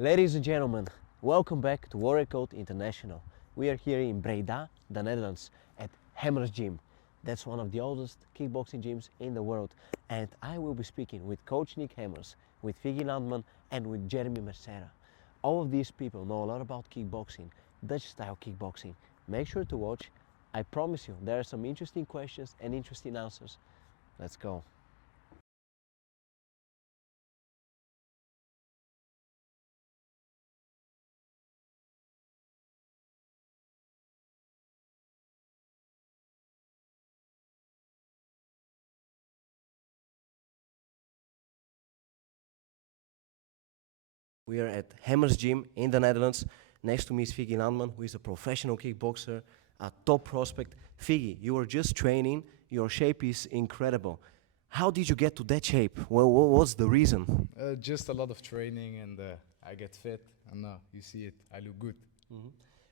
Ladies and gentlemen, welcome back to Warrior Code International. We are here in Breda, the Netherlands, at Hemmers Gym. That's one of the oldest kickboxing gyms in the world. And I will be speaking with Coach Nick Hemmers, with Figgy Lman, and with Jeremy Mercer. All of these people know a lot about kickboxing, Dutch style kickboxing. Make sure to watch. I promise you, there are some interesting questions and interesting answers. Let's go. We are at Hemmers Gym in the Netherlands. Next to me is Figgy Lman, who is a professional kickboxer, a top prospect. Figgy, you are just training. Your shape is incredible. How did you get to that shape? Well, what's the reason? Just a lot of training and I get fit and now you see it, I look good.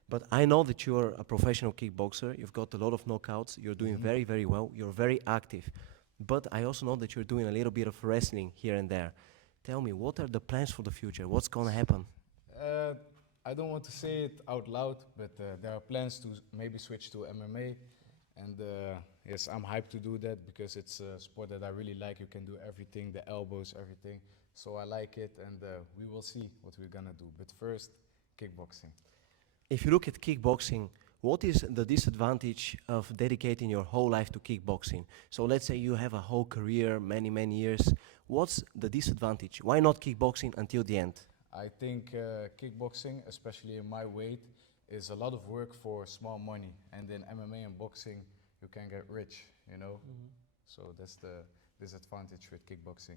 But I know that you are a professional kickboxer. You've got a lot of knockouts. You're doing very, very well. You're very active. But I also know that you're doing a little bit of wrestling here and there. Tell me, what are the plans for the future? What's going to happen? I don't want to say it out loud, but there are plans to maybe switch to MMA. And yes, I'm hyped to do that because it's a sport that I really like. You can do everything, the elbows, everything. So I like it and we will see what we're going to do. But first, kickboxing. If you look at kickboxing, what is the disadvantage of dedicating your whole life to kickboxing? So let's say you have a whole career, many, many years. What's the disadvantage? Why not kickboxing until the end? I think kickboxing, especially in my weight, is a lot of work for small money. And in MMA and boxing, you can get rich, you know? So that's the disadvantage with kickboxing.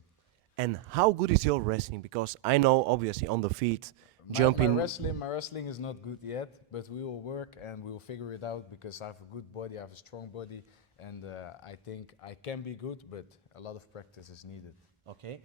And how good is your wrestling? Because I know, obviously, on the feet, jumping. My wrestling is not good yet, but we will work and we will figure it out because I have a good body, I have a strong body, and I think I can be good, but a lot of practice is needed. Okay.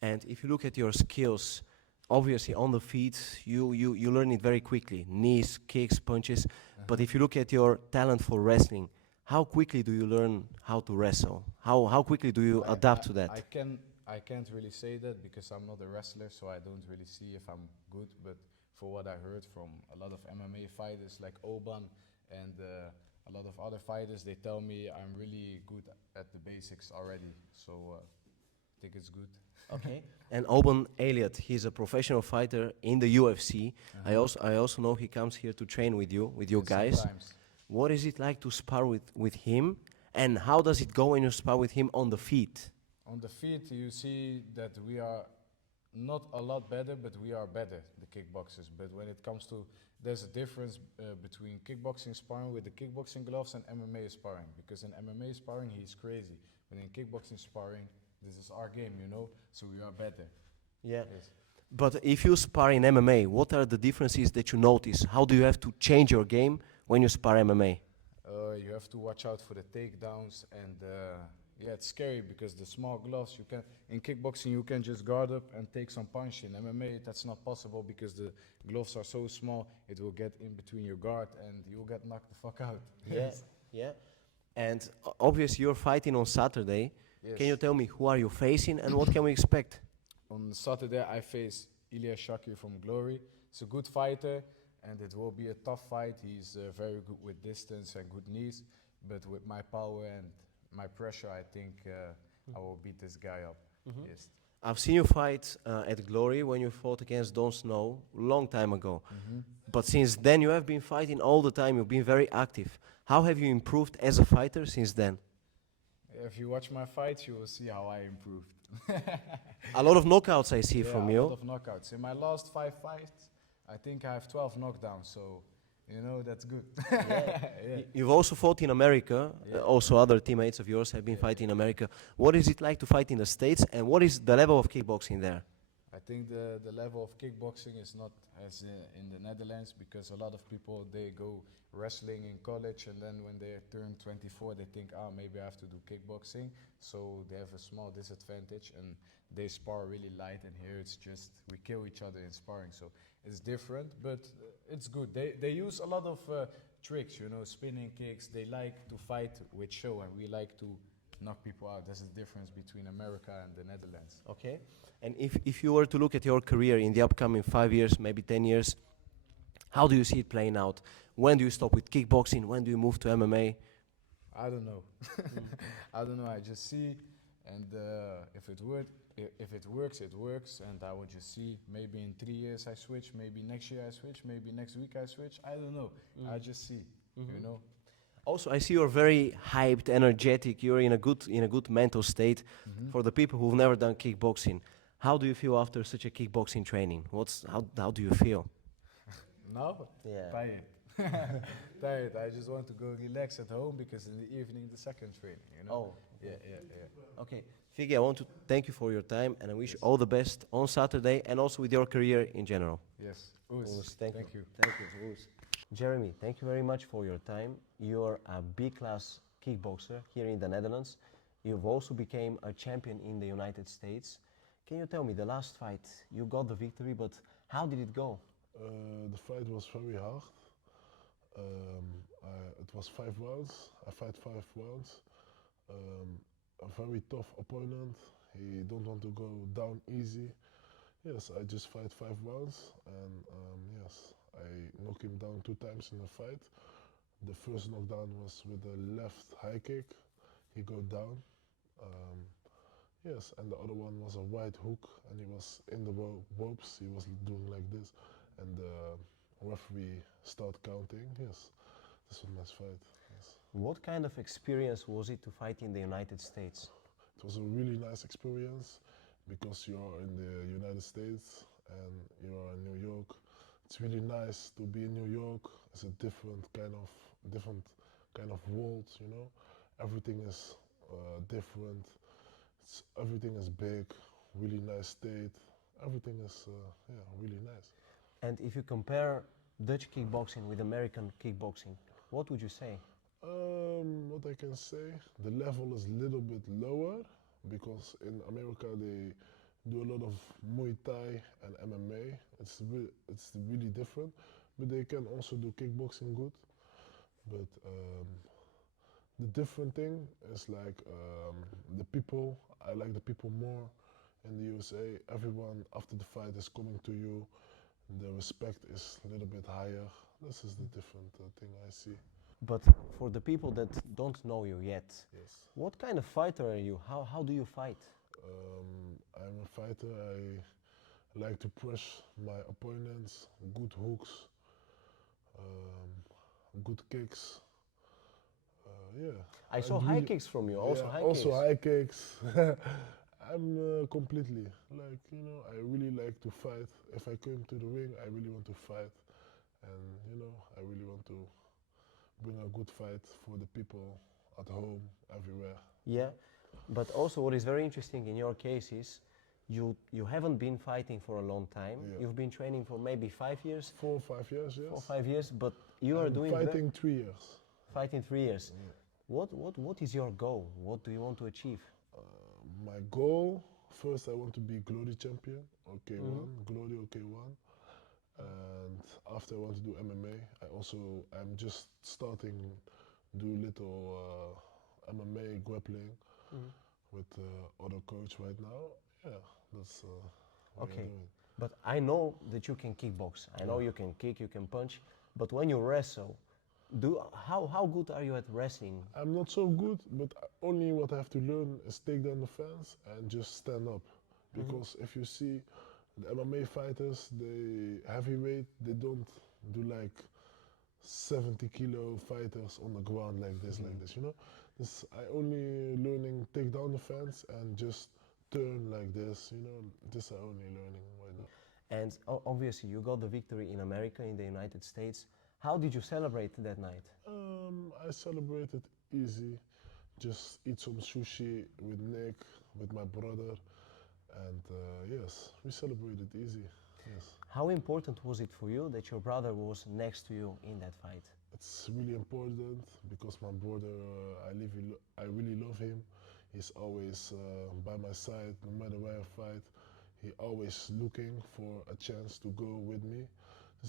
And if you look at your skills, obviously on the feet, you learn it very quickly. Knees, kicks, punches. But if you look at your talent for wrestling, how quickly do you learn how to wrestle? How quickly do you adapt to that? I can't really say that because I'm not a wrestler, so I don't really see if I'm good. But for what I heard from a lot of MMA fighters like Oban and a lot of other fighters, they tell me I'm really good at the basics already. So I think it's good. Okay. And Oban Elliott, he's a professional fighter in the UFC. I also know he comes here to train with you guys. Sometimes. What is it like to spar with him? And how does it go when you spar with him on the feet? On the feet, you see that we are not a lot better, but we are better, the kickboxers. But when it comes to, there's a difference between kickboxing sparring with the kickboxing gloves and MMA sparring. Because in MMA sparring, he's crazy. But in kickboxing sparring, this is our game, you know? So we are better. Yeah. Yes. But if you spar in MMA, what are the differences that you notice? How do you have to change your game when you spar MMA? You have to watch out for the takedowns and yeah, it's scary because the small gloves, you can, in kickboxing you can just guard up and take some punch. In MMA that's not possible because the gloves are so small, it will get in between your guard and you'll get knocked the fuck out. Yes. Yeah. And obviously you're fighting on Saturday. Yes. Can you tell me who are you facing and what can we expect? On Saturday I face Ilya Shakir from Glory. He's a good fighter and it will be a tough fight. He's very good with distance and good knees, but with my power and my pressure, I think I will beat this guy up. Yes. I've seen you fight at Glory when you fought against Don Snow long time ago. But since then you have been fighting all the time, you've been very active. How have you improved as a fighter since then? If you watch my fights, you will see how I improved. A lot of knockouts I see from a you. lot of knockouts. In my last 5 fights, I think I have 12 knockdowns, so you know, that's good. Yeah. You've also fought in America. Also other teammates of yours have been fighting in America. What is it like to fight in the States and what is the level of kickboxing there? I think the level of kickboxing is not as in the Netherlands because a lot of people, they go wrestling in college and then when they turn 24 they think, maybe I have to do kickboxing. So they have a small disadvantage and they spar really light, and here it's just we kill each other in sparring. So it's different, but it's good. They use a lot of tricks, you know, spinning kicks. They like to fight with show and we like to knock people out. There's a difference between America and the Netherlands. Okay. And if you were to look at your career in the upcoming 5 years, maybe 10 years, how do you see it playing out? When do you stop with kickboxing? When do you move to MMA? I don't know. I don't know. I just see, and if it works, it works, and I would just see. Maybe in 3 years I switch. Maybe next year I switch. Maybe next week I switch. I don't know. I just see. You know. Also, I see you're very hyped, energetic. You're in a good mental state. For the people who've never done kickboxing, how do you feel after such a kickboxing training? How do you feel? Now, Yeah. tired. Tired. I just want to go relax at home because in the evening the second training. You know. Oh. Yeah. Okay, Figgy, I want to thank you for your time, and I wish you all the best on Saturday and also with your career in general. Yes. Oes, thank you. you. Thank you. Oes. Jeremy, thank you very much for your time. You're a B-class kickboxer here in the Netherlands. You've also become a champion in the United States. Can you tell me, the last fight, you got the victory, but how did it go? The fight was very hard. It was 5 rounds. I fight 5 rounds. A very tough opponent. He don't want to go down easy. Yes, I just fight 5 rounds, and yes, I knock him down 2 times in the fight. The first knockdown was with a left high kick. He go down. Yes, and the other one was a right hook, and he was in the ropes. He was doing like this, and the referee start counting. Yes, this was my fight. Yes. What kind of experience was it to fight in the United States? It was a really nice experience because you're in the United States and you're in New York. It's really nice to be in New York. It's a different kind of world, you know. Everything is different. Everything is big, really nice state. Everything is really nice. And if you compare Dutch kickboxing with American kickboxing, what would you say? What I can say, the level is a little bit lower because in America they do a lot of Muay Thai and MMA. It's really different, but they can also do kickboxing good. But the different thing is like the people. I like the people more in the USA. Everyone after the fight is coming to you. The respect is a little bit higher. This is the different thing I see. But for the people that don't know you yet, Yes. what kind of fighter are you? How do you fight? I'm a fighter. I like to push my opponents. Good hooks, good kicks. Yeah. I saw I'd high really- kicks from you, also yeah, high also kicks. high kicks. I'm completely like, you know, I really like to fight. If I come to the ring, I really want to fight, and you know, I really want to bring a good fight for the people at home, everywhere. Yeah, but also what is very interesting in your case is you haven't been fighting for a long time. Yeah. You've been training for maybe 5 years, 4 or 5 years, yes. 4 or 5 years, but you are I'm doing fighting 3 years. fighting 3 years. Yeah. What is your goal? What do you want to achieve? My goal, first I want to be Glory champion, OK1, Glory OK1. And after I want to do MMA, I'm just starting do little MMA grappling with other coach right now. Yeah, that's what Okay. I'm doing. But I know that you can kickbox. I know you can kick, you can punch. But when you wrestle, how good are you at wrestling? I'm not so good, but only what I have to learn is take down the fence and just stand up. Because if you see the MMA fighters, they heavyweight, they don't do like 70-kilo fighters on the ground like this, you know. I only learning take down the fence and just turn like this, you know. This I only learning right now. And obviously you got the victory in America, in the United States. How did you celebrate that night? I celebrated easy, just eat some sushi with Nick, with my brother, and yes, we celebrated easy. Yes, How important was it for you that your brother was next to you in that fight? it's really important because my brother, I really love him. He's always by my side, no matter where I fight. He always looking for a chance to go with me.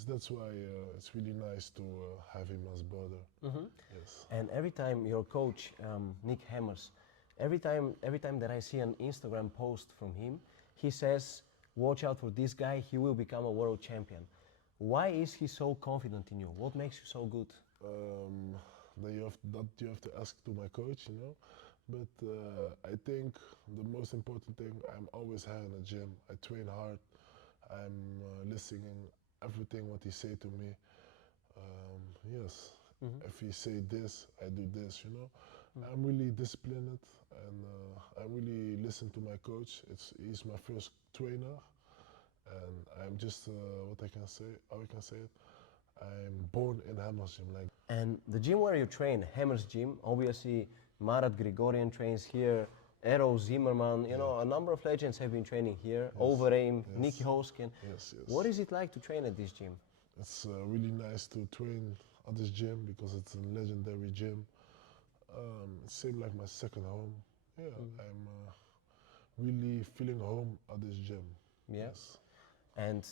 That's why it's really nice to have him as brother. Yes. And every time your coach, Nick Hemmers, every time that I see an Instagram post from him, he says, "Watch out for this guy. He will become a world champion." Why is he so confident in you? What makes you so good? Then you have to ask to my coach, you know. But I think the most important thing, I'm always here in the gym. I train hard. I'm listening everything what he say to me. Yes, if he say this, I do this, you know. I'm really disciplined and I really listen to my coach. He's my first trainer, and I'm just what I can say. How I can say it. I'm born in Hemmers gym, like. And the gym where you train, Hemmers Gym, obviously Marat Grigorian trains here, Eero Zimmerman, you know, a number of legends have been training here, Overeem, Nicky Hoskin. Yes, yes. What is it like to train at this gym? It's really nice to train at this gym because it's a legendary gym. It seems like my second home. Yeah, I'm really feeling home at this gym. Yeah. Yes. And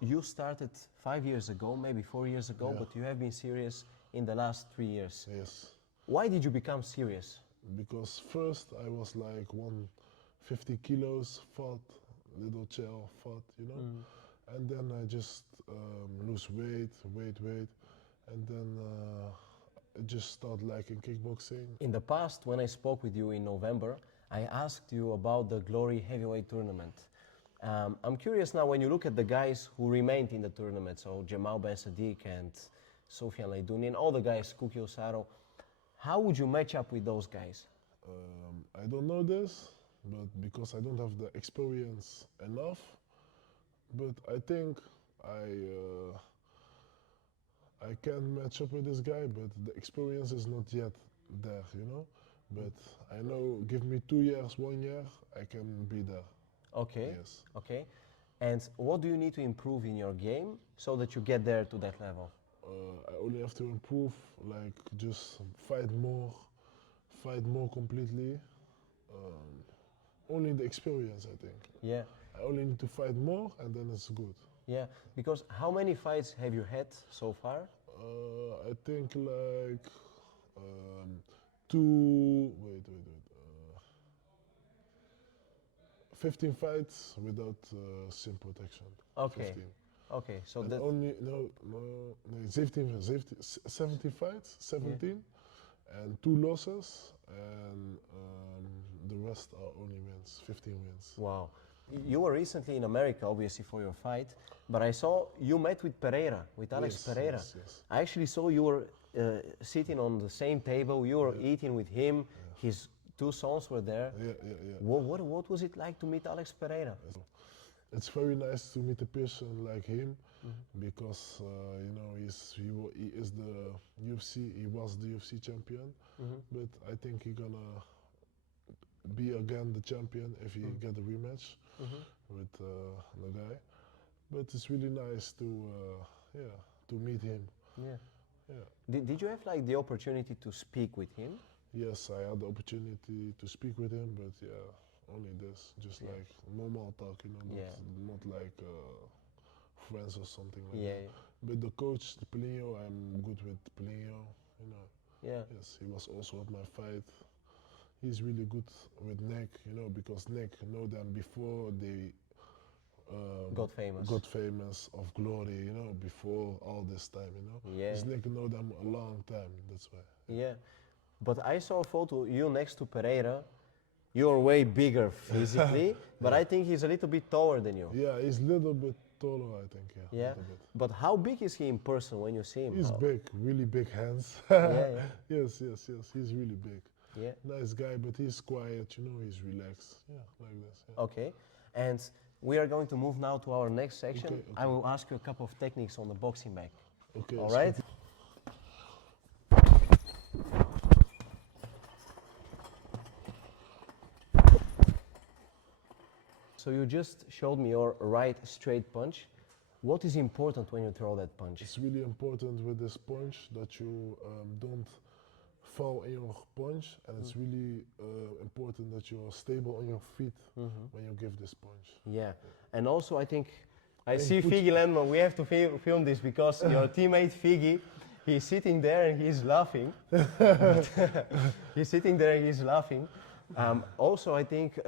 you started 5 years ago, maybe 4 years ago, Yeah. but you have been serious in the last 3 years. Yes. Why did you become serious? Because first I was like 150 kilos, fat, little child, fat, you know. And then I just lose weight, and then I just start liking kickboxing. In the past, when I spoke with you in November, I asked you about the Glory Heavyweight Tournament. I'm curious now, when you look at the guys who remained in the tournament, so Jamal Ben Sadiq and Sofian Leidouni and all the guys, Kuki Osaro, how would you match up with those guys? I don't know this, but because I don't have the experience enough, but I think I can match up with this guy, but the experience is not yet there, you know. But I know, give me 2 years, 1 year, I can be there. Okay. Yes. Okay. And what do you need to improve in your game so that you get there to that level? I only have to improve, like just fight more completely. Only the experience, I think. Yeah. I only need to fight more, and then it's good. Yeah. Because how many fights have you had so far? I think like 15 fights without sim protection. Okay. 15. Okay. So And that. only no 17 fights, 17, and 2 losses, and the rest are only wins, 15 wins. Wow. You were recently in America, obviously, for your fight, but I saw you met with Pereira, with Alex Yes, Pereira. yes. I actually saw you were sitting on the same table, you were eating with him, his 2 sons were there. Yeah. What was it like to meet Alex Pereira? It's very nice to meet a person like him, because you know he is the UFC. He was the UFC champion, but I think he's gonna be again the champion if he get a rematch with the guy. But it's really nice to meet him. Yeah. Yeah. Did you have like the opportunity to speak with him? Yes, I had the opportunity to speak with him, but only this, just like normal talk, you know, not like friends or something like that. But the coach, Pelinho, I'm good with Pelinho, you know. Yeah. Yes, he was also at my fight. He's really good with Nick, you know, because Nick know them before they Got famous. got famous of Glory, you know, before all this time, you know. Yeah. Because Nick know them a long time, that's why. Yeah. But I saw a photo, you next to Pereira. You're way bigger physically, but I think he's a little bit taller than you. Yeah, he's a little bit taller, I think, Yeah. little bit. But how big is he in person when you see him? He's big, really big hands. Yeah. Yes, he's really big. Yeah. Nice guy, but he's quiet, you know, he's relaxed. Yeah, like this. Yeah. Okay. And we are going to move now to our next section. Okay. I will ask you a couple of techniques on the boxing bag. Okay. All it's right? good. So you just showed me your right straight punch. What is important when you throw that punch? It's really important with this punch that you don't fall in your punch, and it's really important that you're stable on your feet when you give this punch. Yeah. And also I think, I And see put- Figgy Lman, we have to film this because your teammate Figgy, he's sitting there and he's laughing. He's sitting there and he's laughing. Also, I think,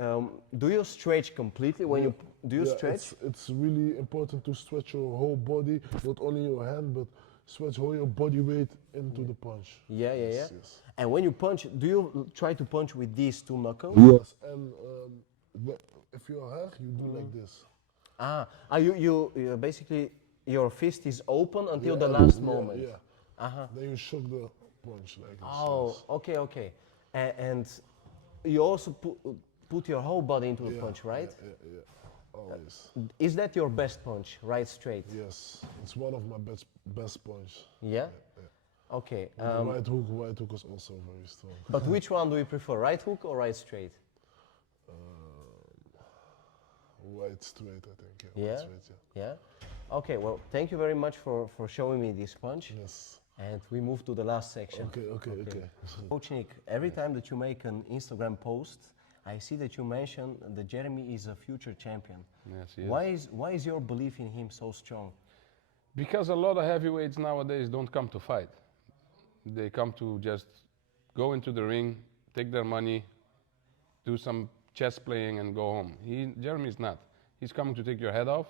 do you stretch completely when you do you Yeah, stretch? it's really important to stretch your whole body, not only your hand, but stretch all your body weight into the punch. Yeah, yeah, yeah. Yes. And when you punch, do you try to punch with these two knuckles? Yes, and if you're her, you do like this. You basically your fist is open until Yeah, the and- last yeah, moment. Yeah. Uh-huh. Then you shook the punch like this. Oh, yes. okay, okay. And you also put your whole body into a Yeah, punch, right? Yeah. Always. Is that your best punch, right straight? Yes, it's one of my best punch. Yeah? Okay. And the right hook is also very strong. But which one do you prefer, right hook or right straight? Right straight, I think. Yeah? Right straight, yeah. Yeah? Okay, well, thank you very much for showing me this punch. Yes. And we move to the last section. Okay. Coach Nick, every time that you make an Instagram post, I see that you mention that Jeremy is a future champion. Yes, he is. Why is your belief in him so strong? Because a lot of heavyweights nowadays don't come to fight. They come to just go into the ring, take their money, do some chess playing and go home. Jeremy's not. He's coming to take your head off.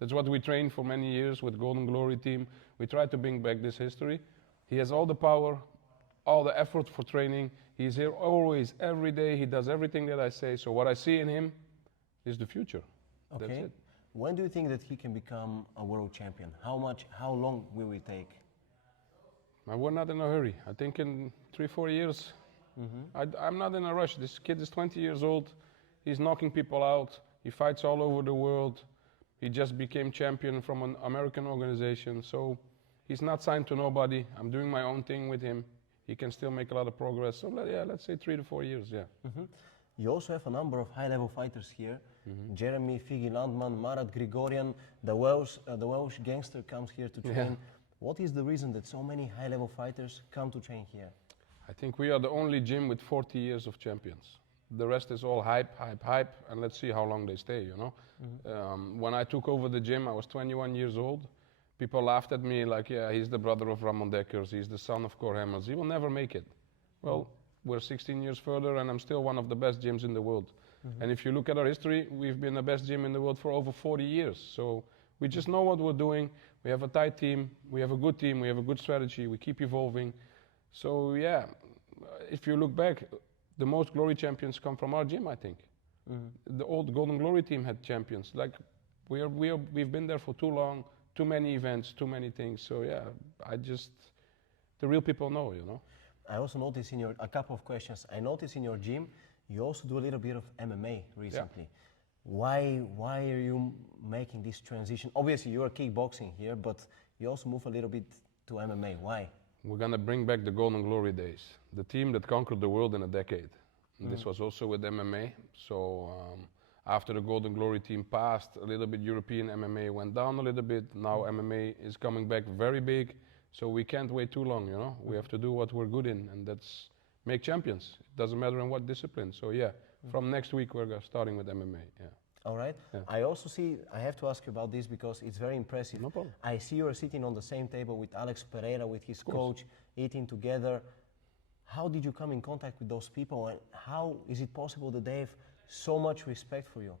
That's what we trained for many years with Golden Glory team. We try to bring back this history. He has all the power, all the effort for training. He's here always, every day. He does everything that I say. So what I see in him is the future. Okay. That's it. When do you think that he can become a world champion? How long will it take? We're not in a hurry. I think in 3-4 years. I'm not in a rush. This kid is 20 years old. He's knocking people out. He fights all over the world. He just became champion from an American organization. So he's not signed to nobody. I'm doing my own thing with him. He can still make a lot of progress. So let's say 3 to 4 years, yeah. You also have a number of high-level fighters here. Jeremy, Figgy Lman, Marat Grigorian, the Welsh gangster comes here to train. Yeah. What is the reason that so many high-level fighters come to train here? I think we are the only gym with 40 years of champions. The rest is all hype, and let's see how long they stay, you know. When I took over the gym, I was 21 years old. People laughed at me like, yeah, he's the brother of Ramon Dekkers, he's the son of Cor Hemmers, he will never make it. Well, we're 16 years further and I'm still one of the best gyms in the world. And if you look at our history, we've been the best gym in the world for over 40 years. So we just know what we're doing. We have a tight team, we have a good team, we have a good strategy, we keep evolving. So yeah, if you look back, the most glory champions come from our gym, I think. The old Golden Glory team had champions. Like we've been there for too long, too many events, too many things. So yeah, the real people know, you know. I also noticed a couple of questions. I noticed in your gym, you also do a little bit of MMA recently. Why are you making this transition? Obviously, you're kickboxing here, but you also move a little bit to MMA. Why? We're gonna bring back the Golden Glory days, the team that conquered the world in a decade. And this was also with MMA. So after the Golden Glory team passed, a little bit European MMA went down a little bit. Now MMA is coming back very big. So we can't wait too long, you know. We have to do what we're good in, and that's make champions. It doesn't matter in what discipline. So yeah, from next week we're starting with MMA. Yeah. All right. Yeah. I also see, I have to ask you about this because it's very impressive. No problem. I see you're sitting on the same table with Alex Pereira, with his coach, eating together. How did you come in contact with those people, and how is it possible that they have so much respect for you?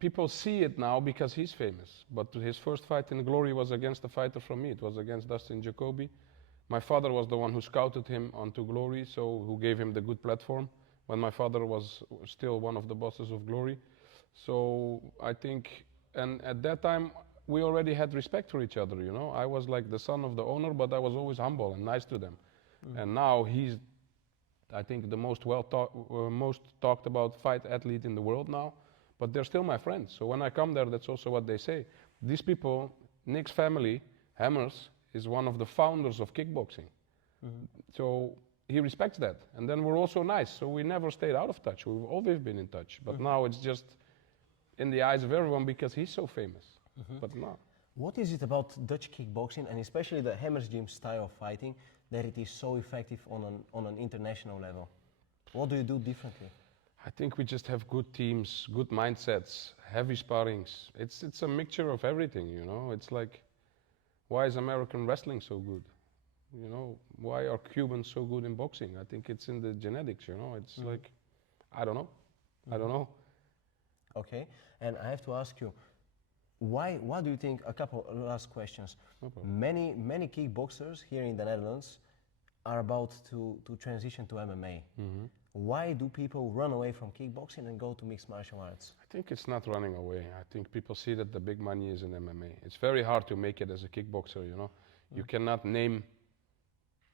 People see it now because he's famous, but his first fight in Glory was against a fighter from me. It was against Dustin Jacoby. My father was the one who scouted him onto Glory, so who gave him the good platform when my father was still one of the bosses of Glory. So I think, and at that time, we already had respect for each other, you know. I was like the son of the owner, but I was always humble and nice to them. And now he's, I think, the most most talked about fight athlete in the world now. But they're still my friends. So when I come there, that's also what they say. These people, Nick's family, Hemmers, is one of the founders of kickboxing. So he respects that. And then we're also nice. So we never stayed out of touch. We've always been in touch. But now it's just in the eyes of everyone because he's so famous. But no. What is it about Dutch kickboxing, and especially the Hemmers gym style of fighting, that it is so effective on an international level? What do you do differently? I think we just have good teams, good mindsets, heavy sparrings. It's a mixture of everything, you know. It's like, why is American wrestling so good? You know, why are Cubans so good in boxing? I think it's in the genetics, you know. It's like, I don't know. I don't know. Okay, and I have to ask you, why? What do you think? A couple last questions. No problem. Many kickboxers here in the Netherlands are about to transition to MMA. Why do people run away from kickboxing and go to mixed martial arts? I think it's not running away. I think people see that the big money is in MMA. It's very hard to make it as a kickboxer, you know. You cannot name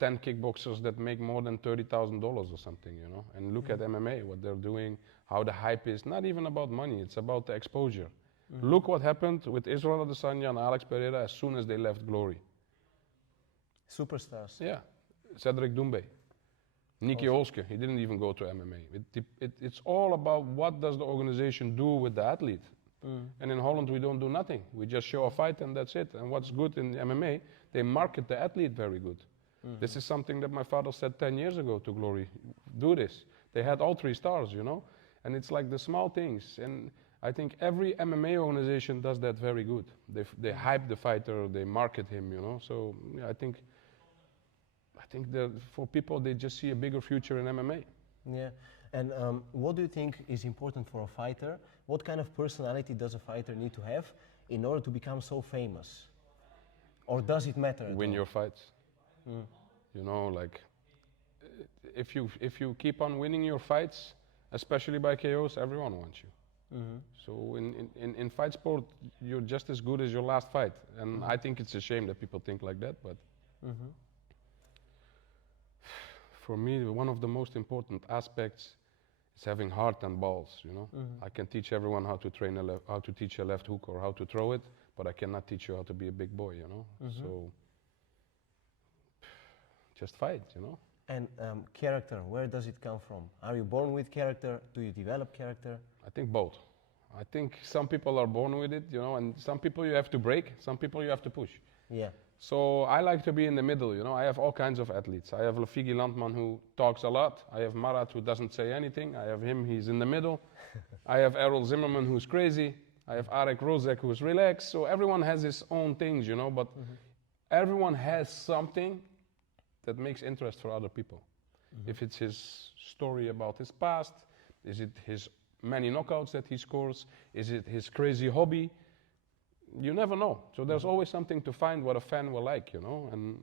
10 kickboxers that make more than $30,000 or something, you know. And look at MMA, what they're doing, how the hype is. Not even about money, it's about the exposure. Look what happened with Israel Adesanya and Alex Pereira as soon as they left Glory. Superstars. Yeah, Cedric Doumbé, Nicky Olske, he didn't even go to MMA. It's all about what does the organization do with the athlete. And in Holland we don't do nothing. We just show a fight and that's it. And what's good in MMA, they market the athlete very good. This is something that my father said 10 years ago to Glory. Do this. They had all 3 stars, you know. And it's like the small things. And I think every MMA organization does that very good. They hype the fighter, they market him, you know. So yeah, I think that for people, they just see a bigger future in MMA. Yeah, and what do you think is important for a fighter? What kind of personality does a fighter need to have in order to become so famous? Or does it matter at Win all? your fights. You know, like if you keep on winning your fights, especially by KOs, everyone wants you. So in fight sport, you're just as good as your last fight. And I think it's a shame that people think like that, but for me, one of the most important aspects is having heart and balls, you know. I can teach everyone how to train how to teach a left hook or how to throw it, but I cannot teach you how to be a big boy, you know. So just fight, you know. And character, where does it come from? Are you born with character? Do you develop character? I think both. I think some people are born with it, you know, and some people you have to break, some people you have to push. Yeah. So I like to be in the middle, you know. I have all kinds of athletes. I have Figgy Lman who talks a lot. I have Marat who doesn't say anything. I have him, he's in the middle. I have Errol Zimmerman who's crazy. I have Arek Rozek who's relaxed. So everyone has his own things, you know, but everyone has something that makes interest for other people. If it's his story about his past, is it his many knockouts that he scores, is it his crazy hobby? You never know. So there's always something to find what a fan will like, you know, and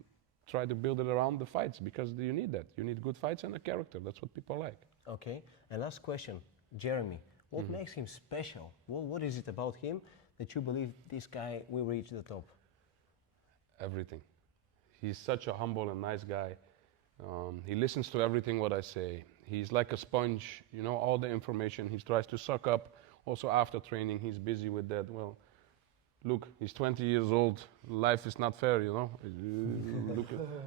try to build it around the fights, because you need that. You need good fights and a character. That's what people like. Okay, and last question, Jeremy, what makes him special? What is it about him that you believe this guy will reach the top? Everything. He's such a humble and nice guy. He listens to everything what I say. He's like a sponge, you know, all the information he tries to suck up. Also after training, he's busy with that. Well, look, he's 20 years old. Life is not fair, you know.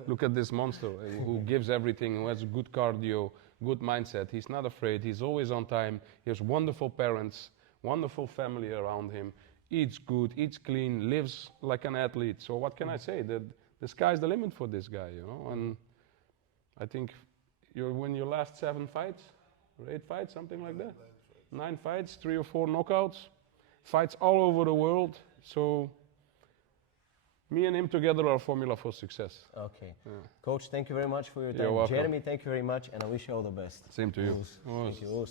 Look at this monster who gives everything, who has good cardio, good mindset. He's not afraid. He's always on time. He has wonderful parents, wonderful family around him. Eats good, eats clean, lives like an athlete. So what can I say? The sky's the limit for this guy, you know. And I think you win your last 7 fights, or 8 fights, something like that. 9 fights, 3 or 4 knockouts. Fights all over the world. So me and him together are a formula for success. Okay. Coach, thank you very much for your time. You're welcome. Jeremy, thank you very much, and I wish you all the best. Same to you. Thank you.